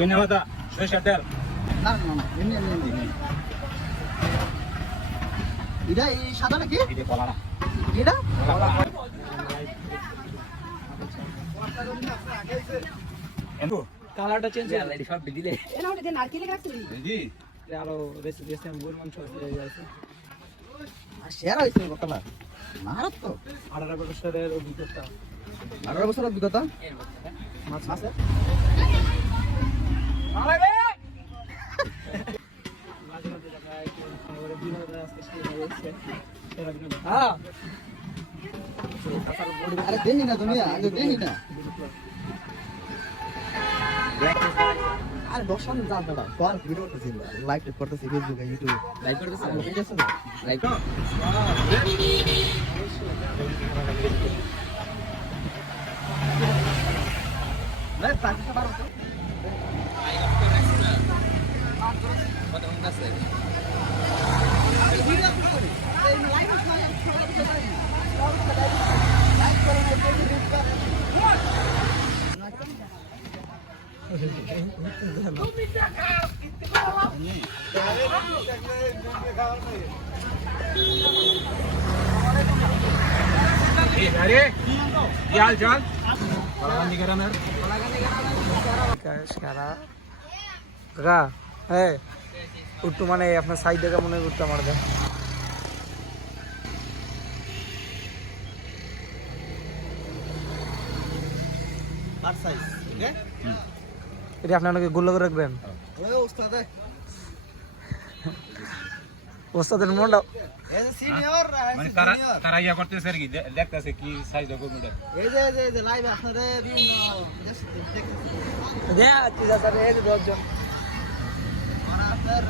ধন্যবাদ সরিষার তেল না না না এমনি এমনি এমনি এটা এই সাদা নাকি এটা কলা না এটা কালারটা চেঞ্জ হয়ে গেল সব দিলে এনা ওটা যে নারকেল রাখছিস জি আরো বেশি বেশি গরু মাংস হয়ে যাচ্ছে আর শেয়ার হয়েছে কতলা মারাত তো 18 বছরের অভিজ্ঞতা 18 বছর অভিজ্ঞতা মাছ আছে মাঝে মাঝে দেখা একটু আমাদের বিনোদন আজকে শুরু হয়েছে সেরা বিনোদন হ্যাঁ আরে দেনি না তুমি আগে দেনি না আরে দর্শন যান দাদা কোন ভিডিও করতেছিল লাইভ করতেছি ফেসবুকে ইউটিউবে লাইক করতেছ ঠিক আছে লাইক না প্র্যাকটিস করো তো अरे क्या हाल चाल फलानी ग्रामेर কাকা হ্যাঁ একটু মানে আপনার সাইড থেকে মনে করতে আমার দেয় আর সাইজ ওকে এটা আপনি আমাকে গোল করে রাখবেন ওই ওস্তাদ ওস্তাদের মনটা এই যে সিনিয়র মানে তারা ইয়া করতেছে আর কি দেখতেছে কি সাইজ হবে কোনটা এই যে লাইভ আপনাদের বিভিন্ন দেখতেছি দেয়া 3000 এই 10 জন আপনার